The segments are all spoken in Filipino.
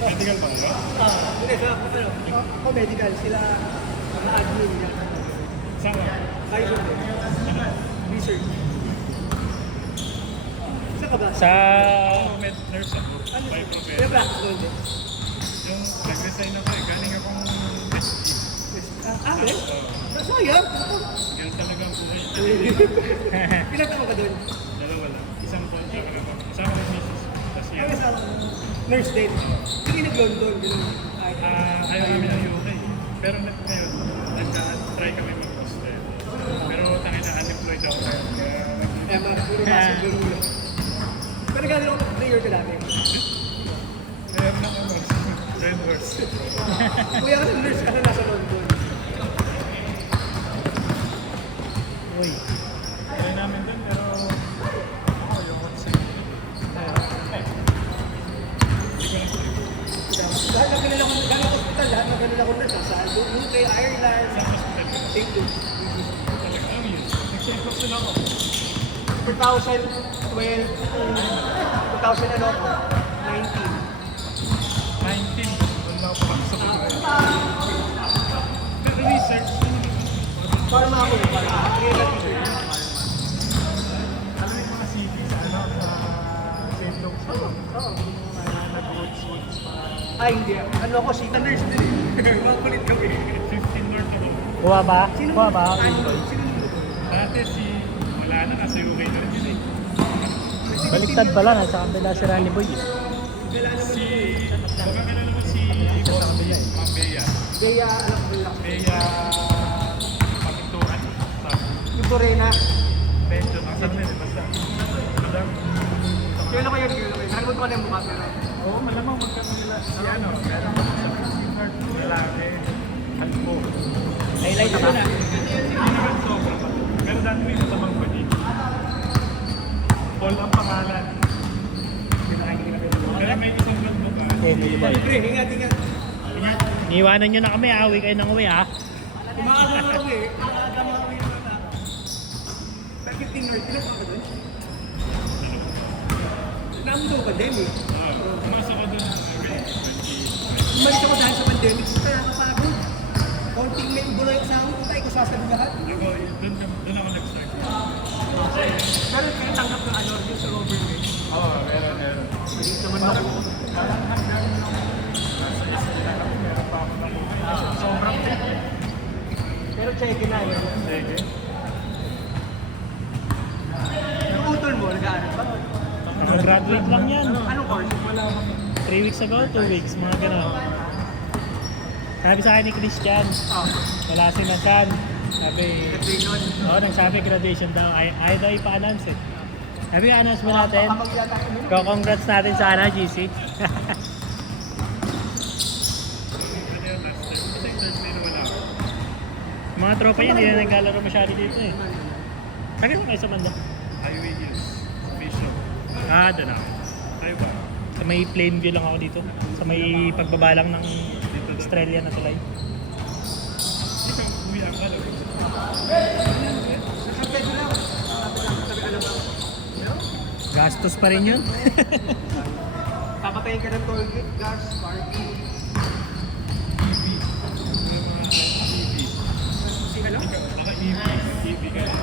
Medical pa ba? Hindi, sa ako medical, sila na-admin niya. Saan ka? Ay, hindi. Research. Saan ka ba? Sa... Ako, med nurse ako. Ano? By May profession. practice doon din. Yung nag-resign ako eh. Galing akong SG. Eh? Sayang. Yan talagang buhay. Ilan taon ka doon? Dalawa lang. Isang taon siya ka naman. Kasama ko misis. Tapos yan. Kami sa nurse din. Sige nag-London. Ayaw namin ng UK. Pero ngayon, nagka-try kami mag-hostel. Pero tangin na unemployed ako. Eh, puro pasok gulo. Pero gano'n ako 3 years ka dati. Kaya na ako vendors. Kuya ka ng nurse ka na nasa London. Uy. Kaya namin dun, pero ako yung what's it. Lahat ng kanila kong gano'ng hospital, lahat ng kanila kong nurse. Sa UK, Ireland, Sa hospital ko. St. Luke. Talaga, ano yun? Nag-save up sila ako. 2012, 2000 ano ako, 19. 19. Doon lang ako sa pagkakas. Pero research, Pharma ako eh, pharma. Clinical research. alam mo mga CV sa ano, sa St. Luke's. Oo. Nag-works para Ay, hindi. Ano ako, si nurse din. Mga kulit kami. 15 North ako. Kuha ba? Sino Kuha ba? Sino Dati wala na kasi okay na rin yun eh. Baliktad pala. Nasa kabila si Rally Boy. Si, baka kilala mo si Boss Ma'am Bea. Gaya, alam ko lang. Bea, Pamintuan. Yung Corena. Medyo, ang sarap na basta. Madam. Kailan ko yun, kailan ko yun. Nakalimutan ko na yung mukha pero. Oo, malamang magkano nila. Si ano, meron ko sa card, lalaki, halpo. Highlight mo na. Hindi naman sobra pa. Pero dati may natamang pwede. Paul ang pangalan. Pero may isang ganito ka. Okay, may boy. Pre, ingat. Iniwanan nyo na kami. Uwi kayo ng uwi ha. Umaga na kami. Umaga na kami naman na. Pero 15 North, ilan pa ka doon? Naamdo ka din eh. Umasa ka dun. Umalis ako dahil sa pandemic. Kaya nakapagod. Konting may buloy sa akin. Tayo ko sasabi lahat. Doon ako nag-start. Pero kaya tanggap ng ano yung sa government. Oo, meron. Hindi naman ako. Hanggang nung nasa SK na kami, meron pa ako nakuha. Sobrang fit eh. Pero check na yun. Sige. Yung utol mo, nag-aaral ba? Graduate lang yan. Anong course? Wala akong 3 weeks ago, 2 weeks, mga gano'n. Sabi sa akin ni Christian, Oh, wala si Nathan. Sabi, graduation. nagsabi graduation daw. Ayaw daw ipa-announce eh. Sabi, announce mo natin. Kapag yata kami. Congrats natin sa GC. ano yung last time. Kasi yung Thursday na wala ako. Mga tropa yan, hindi na naglalaro masyado dito eh. Tagal mo kayo sa Manda. Highway Hills. Bishop. Doon ako. Tayo ba? Sa may plain view lang ako dito. Sa may pagbaba lang ng Australia na tulay. Ikaw, uwi ang ano. Sabi ko lang. Sabi ka lang. Gastos pa rin yun. Papatayin ka ng toll gate, gas, parking. EV. Yung mga EV. Sino lang? Baka EV. EV ka rin.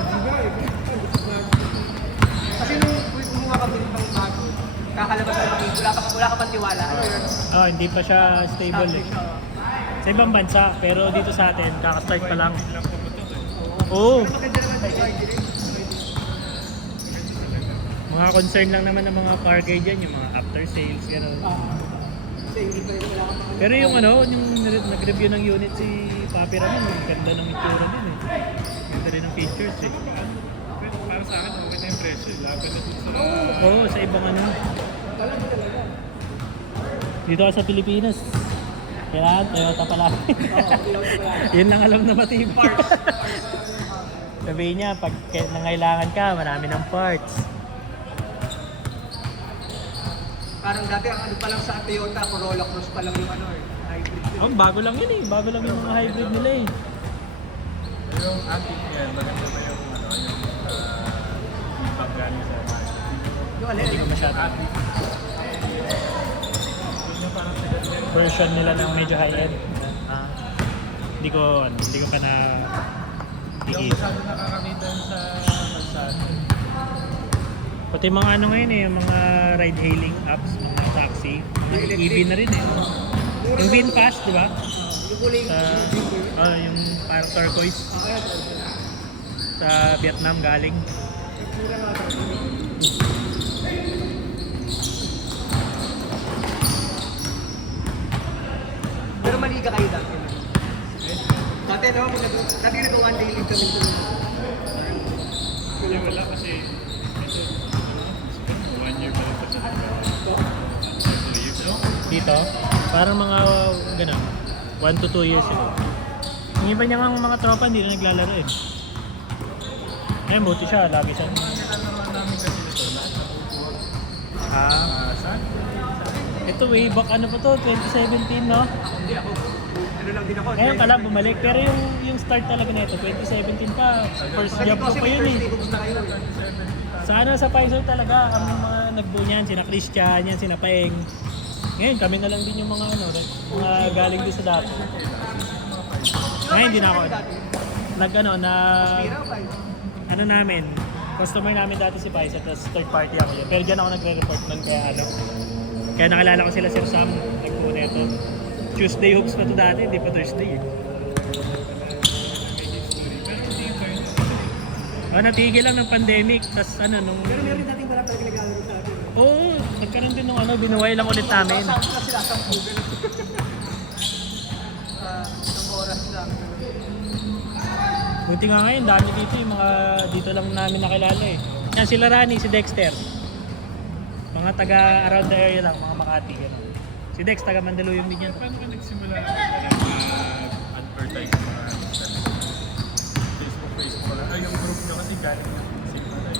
Kasi nung kumuha kami ng bago, kakalabas na kami, wala ka pang tiwala. Ano yun? Hindi pa siya stable eh. Sa ibang bansa, pero dito sa atin, kakastart pa lang. Ilang pumutok eh. Oo. Pero maganda naman tayo direct. Mga concern lang naman ng mga car guide yan, yung mga after sales, gano'n. Kasi hindi pa rin wala ka pang... Pero yung yung nag-review ng unit si Papi Ramon, ang ganda ng itsura din eh. Ganda rin ng features eh. Pero para sa akin, okay na yung presyo. Laban na dun sa... Oo, sa ibang ano. Talaga talaga. Dito ka sa Pilipinas. Kailangan, Toyota pala. Oo, ilaw ko wala. Yun lang alam na matibay. Parts. Sabihin niya, pag nangailangan ka, marami ng parts. Parang dati ang ano pa lang sa Toyota, Corolla Cross pa lang yung ano eh, hybrid. Oh, bago lang yun eh. Bago lang yung mga hybrid nila eh. Yung ating yan, maganda na yung ano, yung pag-gani sa Yung alin? Hindi ko masyado. Yun yung parang sa version nila ng medyo high-end. Hindi ko pa na Yung masyado nakakakita sa kalsada. Pati mga ano ngayon eh, yung mga ride-hailing apps, mga taxi, mga EV na rin eh. Yung VinFast, di ba? Yung kulay, Yung parang turquoise sa Vietnam galing. pero maliga kayo dati. Dati no, dati nag-one day leave kami dun. Hindi, wala kasi ito, siguro 1 year pa rin pa sa 2 years, no? Dito, parang mga ganun, 1 to 2 years ago. Yung iba niya mga tropa hindi na naglalaro eh. Ngayon buti siya, lagi siya. Nilalaro namin kasi ito, lahat nakukuha. Saan? Ito way back ano pa to, 2017 no? Hindi ako. Ano lang din ako. Ngayon pala bumalik, pero yung start talaga na ito, 2017 pa, first job ko pa yun eh. Sana sa Pfizer talaga, ang mga nagbuo niyan, sina Christian, yan, sina Paeng. Ngayon kami na lang din yung mga ano, mga galing din sa dati. Ngayon hindi na ako, ano namin, customer namin dati si Pfizer, tapos third party ako yun. Pero dyan ako nagre-report nun, kaya nakilala ko sila Sir Sam, nagbuo na ito. Tuesday hoops pa to dati, hindi pa Thursday eh. Natigil lang ng pandemic, tas ano nung... Pero meron dating wala talaga naglalaro sa akin. Oo, nagkaroon din nung ano, binuhay lang ulit namin. Saan na sila sa Google? Isang oras lang. Buti nga ngayon, dami dito yung mga dito lang namin nakilala eh. Yan sila Rani, si Dexter. Mga taga around the area lang, mga Makati. Gano'n. Si Dex, taga Mandaluyong din yan. Paano ka nagsimula advertise mga Facebook lang? Ay, yung group nyo kasi galing na simula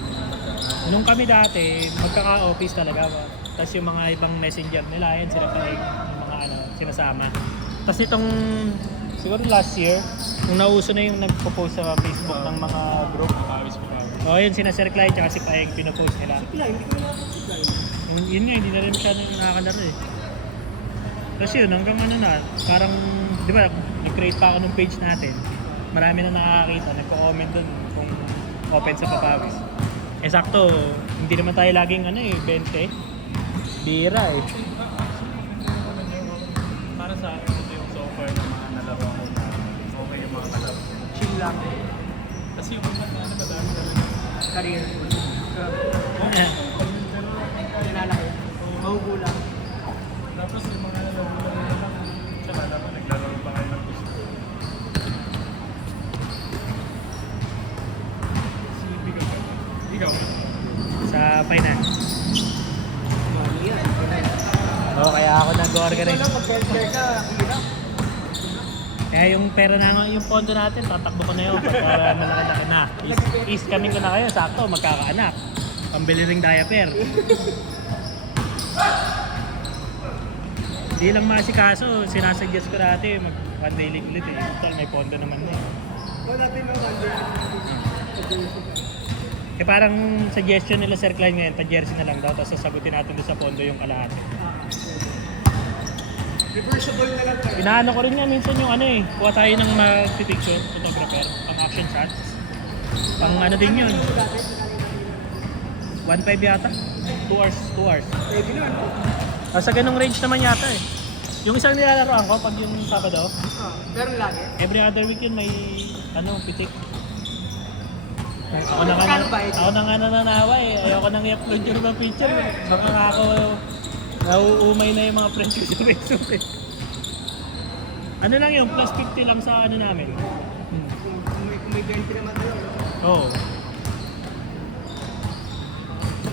Nung kami dati, magkaka-office talaga ba? Tapos yung mga ibang messenger nila, yan sila pa yung mga ano, sinasama. Tapos itong, siguro last year, nung nauso na yung nagpo-post sa Facebook ng mga group. Yun, sina Sir Clyde tsaka si Paeng, pinopost nila. Sipla, hindi ko na nakasipla yun. Yun nga, hindi na rin masyadong nakakalaro eh. Tapos yun, hanggang ano na, parang, di ba, nag-create pa ako ng page natin. Marami na nakakakita, nagko-comment dun kung open sa Papawis. Eh sakto, hindi naman tayo laging ano eh, 20. Bira eh. Para sa akin, ito yung software na mga nalaro ko na okay yung mga kalaro. Chill lang. Kasi yung mga ano ba dami talaga. Career. Nilalaki. Mahugulang. Tapos yung mga nalaro ko lang, tsaka naman naglaro pa kayo ng gusto. Ikaw, Sa finance. Money yan. Oo, kaya ako nag-organize. Ito lang, pag-healthcare ka, hirap. Kaya yung pera na yung pondo natin, tatakbo ko na yun para malaki na. Is coming ko na kayo, sakto, magkakaanak. Pambili ring diaper. Di lang masikaso, sinasuggest ko dati mag one day league ulit eh. Total, may pondo naman na eh. Wala natin mga under. Eh parang suggestion nila Sir Klein ngayon, pa-jersey na lang daw, tapos sasagutin natin doon sa pondo yung kalahati. Reversible na lang tayo. Inaano ko rin nga minsan yung ano eh, kuha tayo ng mag-picture, photographer, pang action shot. Pang ano din yun, 1.5 yata? 2 hours, 2 hours. Pwede na, ano? Sa ganung range naman yata eh. Yung isang nilalaroan ko pag yung Sabado, Pero lagi. every other week yun may ano, pitik. Ako na nga nananawa eh. Ayoko nang i-upload yung mga picture. Baka nga ako nauumay na yung mga friends ko sa Facebook eh. Ano lang yung plus 50 lang sa ano namin. Kung may 20 naman tayo. Oo.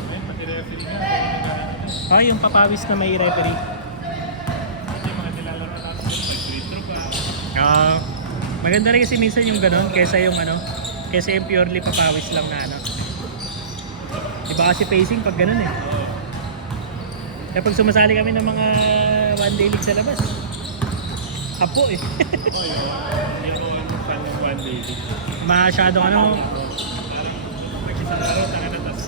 Ayun, pati referee nga, nagkakaroon. Yung papawis na may referee. Kasi yung mga nilalaro natin, mag-free throw pa. Maganda rin kasi minsan yung ganun kesa yung ano, kesa yung purely papawis lang na ano. Iba kasi pacing pag ganun eh. Kaya pag sumasali kami ng mga one day league sa labas, apo eh. Hindi ako fan ng one day league. Masyadong ano, Parang mag-isang araw, taka na, tas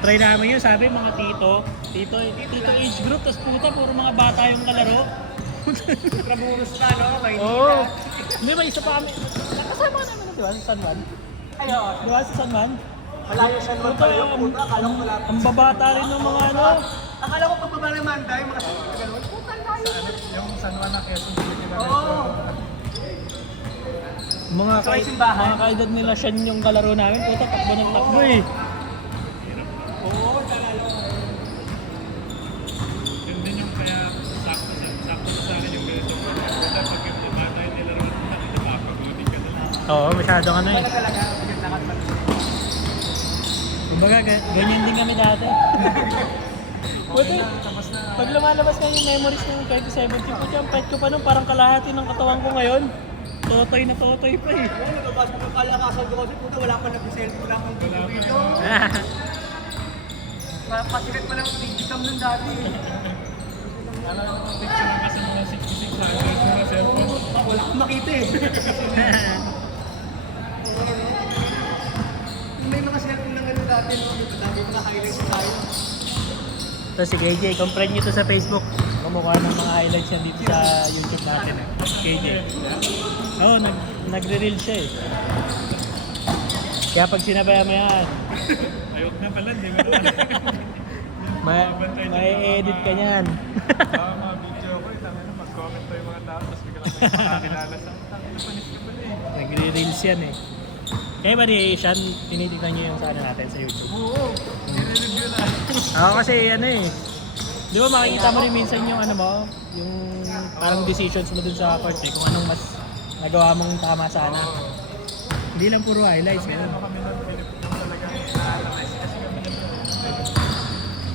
try namin yun, sabi mga tito age group, tapos puta, puro mga bata yung kalaro. Tramuros na, no? Maynila. Oo. Hindi ba, isa pa kami, nakasama namin na, di ba, sa San Juan? Ay, oo. Di ba, sa San Juan? Malayo San Juan pala yung puta. Akala ko malapit. Ang babata rin ng mga ano. Akala ko pagbaba ng Manday, mga ganun. Puta, layo. Yung San Juan na Quezon City na Oo. Mga So, ay simbahan? mga kaedad nila siya yung kalaro namin, puta, takbo ng takbo eh. Oo, talalo. Yun din yung kaya sakto sa akin yung ganito. Kaya pag yung bata yung nilaro natin, napapagod ka na lang. Oo, masyadong ano eh. Wala talaga. Lakas pa. Kumbaga, ganyan din kami dati. Puti, pag lumalabas na yung memories ng 2017, puti, ang pet ko pa nun, parang kalahati ng katawan ko ngayon. Totoy na totoy pa eh. Oo, nagabas ko ng kalakasan ko kasi puta, wala pa nag-selfie, wala pang video. Pasikat pa lang digicam nun dati. Alam mo yung picture ng kasi mga 66 sa akin, mga cellphone. Wala akong makita eh. May mga cellphone lang ano dati, no? Dati mga highlights tayo. Ito si KJ, compare nyo to sa Facebook. Kumukha ng mga highlights yan dito sa YouTube natin eh. KJ. Oo, nagre-reel siya eh. Kaya pag sinabayan mo yan, Ayok na pala, di ba? may edit ka niyan. mga video ko, tangin na mag-comment pa yung mga tao, tapos bigla may makakilala sa panis ka pala eh. Nagre-reels yan eh. Kaya ba ni Sean, tinitignan niyo yung sa ano natin sa YouTube? Oo, nire-review na. Ako kasi ano eh. Di ba makikita mo rin minsan yung ano mo, yung parang decisions mo dun sa court eh, kung anong mas nagawa mong tama sana. Hindi lang puro highlights, Ano ganun. kami nun, Pilipino talaga na-analyze kasi kami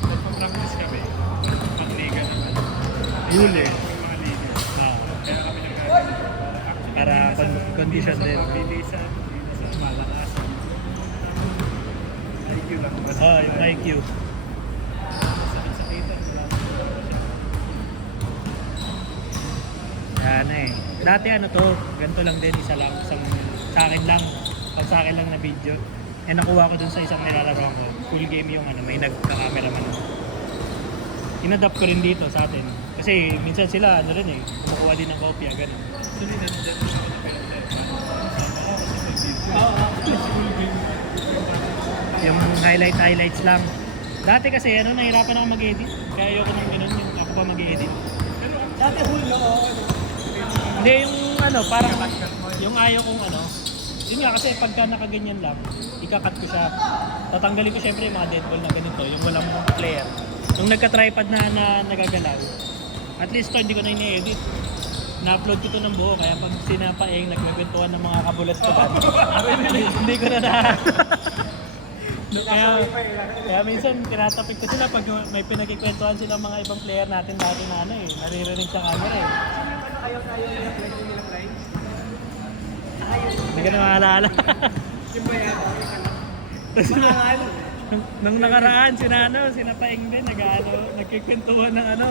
Nagpa-practice kami. Pang-liga naman. Huli. Yung mga liga. Ah, Kaya kami nag para condition din. Pabilisan, sa malakasan. IQ lang. Oh, yung IQ. Sa kita, wala Yan eh. Dati ano to, ganito lang din, isa lang, isang, sa akin lang, pag sa akin lang na video. Eh nakuha ko dun sa isang nilalaro ko, full game yung ano, may nagka-cameraman. Inadapt ko rin dito sa atin. Kasi minsan sila, ano rin eh, kumukuha din ng kopya, gano'n. Actually, nandiyan na ako Yung highlights lang. Dati kasi ano, nahirapan ako mag-edit. Kaya ayoko nang gano'n, yung ako pa mag-edit. Dati hul, no? Hindi, yung ano, parang yung ayaw kong ano, yun nga kasi pagka nakaganyan lang, ikakat ko siya. Tatanggalin ko syempre yung mga deadball na ganito, yung walang player. Yung nagka-tripod na nagagalaw, at least to, hindi ko na ini-edit. Na-upload ko to ng buo, kaya pag sinapaing, nagkakwentuhan ng mga kabulat ko ba, hindi ko na kaya minsan tinatapik ko sila pag may pinagkikwentuhan sila mga ibang player natin dati na ano eh, naririnig sa camera eh. Ayaw nila play, hindi nila play. Hindi ka na maalala. Yung ba yan? Manangal. Nung nakaraan, sina Paeng din, nagkikwentuhan ng ano,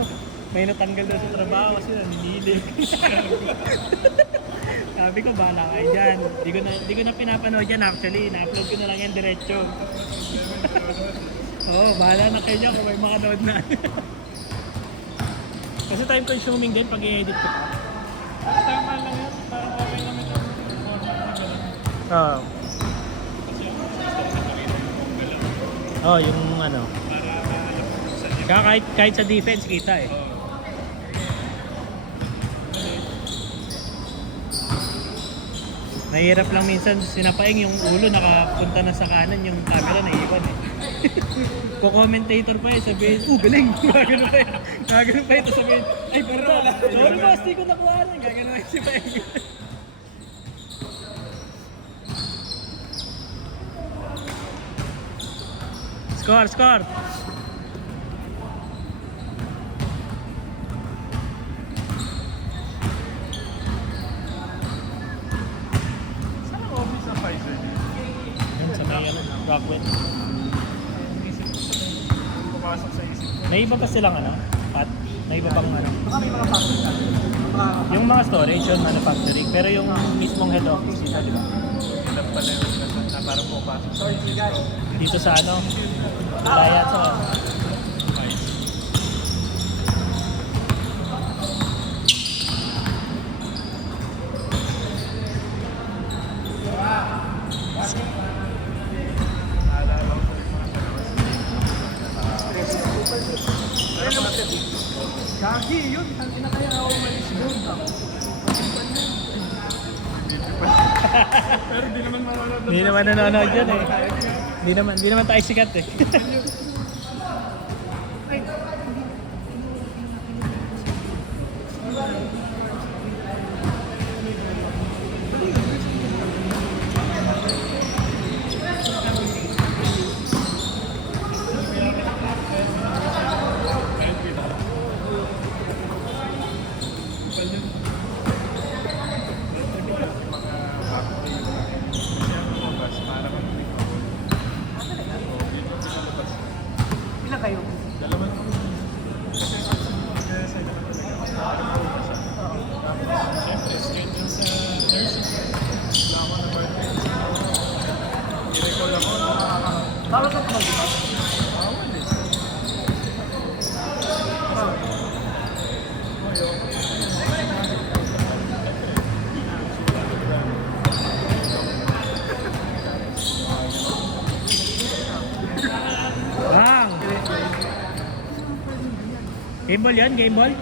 may natanggal daw sa trabaho kasi naninili. Sabi ko, bahala kayo dyan. Di ko na pinapanood yan actually, na-upload ko na lang yan diretso. Oo, bahala na kayo dyan kung may makanood na. Kasi time consuming din pag i-edit ko. tama lang yan. Parang okay naman yung Oo. Oh, yung ano. para alam mo kung saan yung Kaya kahit sa defense kita eh. Nahihirap lang minsan sinapaing yung ulo nakapunta na sa kanan, yung camera naiiwan eh. Ko-commentator pa eh, sabihin, galing! Gagano pa eh. Gagano pa ito sabihin, ay puta, sorry boss, di ko nakuha na. Gagano pa si Paeng. Score! Saan ang office ng Pfizer? Yan sa may ano, Rockwell. Isip ko sa pumasok sa isip ko. May iba pa silang ano, Pat? May iba pang ano. Baka may mga pasok na. Yung mga storage, yung manufacturing, pero yung mismong head office nila, di ba? Ilan pala yung na parang pumapasok sa Sorry, guys. Dito sa ano, Bayad sa Naalala ko yung mga dalawas. Gagi, yun. Tanti na kaya ako umalis doon. Pero di naman manonood. Hindi naman nanonood yan eh. Hindi naman tayo sikat eh. Ilan kayo? Dalawa ko. Kasi kaya sa iba talaga. Siyempre, straight dun sa nurses. Wala ako na birthday. I-recall ako. Bawal ka pa ba? Bawal eh. Bang! Game ball yan? Game ball?